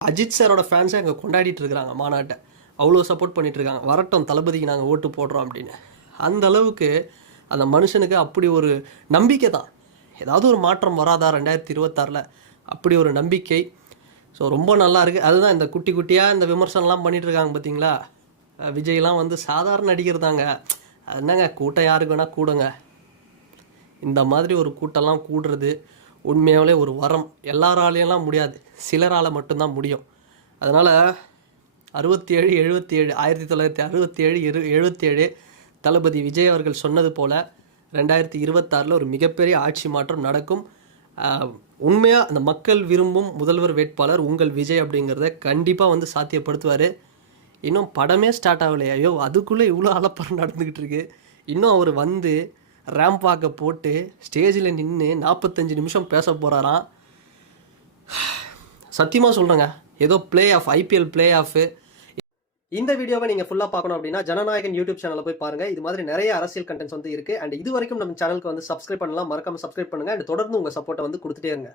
அஜித் சாரோட ஃபேன்ஸை அங்கே கொண்டாடிட்டு இருக்கிறாங்க மாநாட்டை. அவ்வளோ சப்போர்ட் பண்ணிட்டு இருக்காங்க. வரட்டும் தளபதிக்கு நாங்கள் ஓட்டு போடுறோம் அப்படின்னு. அந்த அளவுக்கு அந்த மனுஷனுக்கு அப்படி ஒரு நம்பிக்கை தான். ஏதாவது ஒரு மாற்றம் வராதா 2026 அப்படி ஒரு நம்பிக்கை. ஸோ ரொம்ப நல்லா இருக்குது. அதுதான் இந்த குட்டி குட்டியாக இந்த விமர்சனம்லாம் பண்ணிட்டு இருக்காங்க பார்த்தீங்களா. விஜய்லாம் வந்து சாதாரண நடிகர் தாங்க. அது என்னங்க கூட்டம் யாருக்கு வேணால் கூடுங்க. இந்த மாதிரி ஒரு கூட்டம்லாம் கூடுறது உண்மையாகவே ஒரு வரம். எல்லாராலையெல்லாம் முடியாது, சிலரால் மட்டும்தான் முடியும். அதனால் 67 77 1967 77 தளபதி விஜய் அவர்கள் சொன்னது போல் 2026 ஒரு மிகப்பெரிய ஆட்சி மாற்றம் நடக்கும். உண்மையாக அந்த மக்கள் விரும்பும் முதல்வர் வேட்பாளர் உங்கள் விஜய் அப்படிங்கிறத கண்டிப்பாக வந்து சாத்தியப்படுத்துவார். இன்னும் படமே ஸ்டார்ட் ஆகலையா? ஐயோ, அதுக்குள்ளே இவ்வளோ அலப்பறம் நடந்துக்கிட்டு இருக்கு. இன்னும் அவர் வந்து ரேம்ப் வாக்கை போட்டு ஸ்டேஜில் நின்று 45 நிமிஷம் பேச போகிறாராம். சத்தியமாக சொல்கிறேங்க, ஏதோ playoff IPL playoff. இந்த வீடியோவை நீங்கள் ஃபுல்லாக பார்க்கணும் அப்படின்னா ஜனநாயகன் யூடியூப் சேனலில் போய் பாருங்கள். இது மாதிரி நிறைய அரசியல் கண்டென்ட்ஸ் வந்து இருக்குது. அண்ட் இது வரைக்கும் நம்ம சேனலுக்கு வந்து சப்ஸ்கிரைப் பண்ணலாம், மறக்காமல் சப்ஸ்கிரைப் பண்ணுங்கள். அண்ட் தொடர்ந்து உங்கள் சப்போர்ட்டை வந்து கொடுத்துட்டே இருங்க.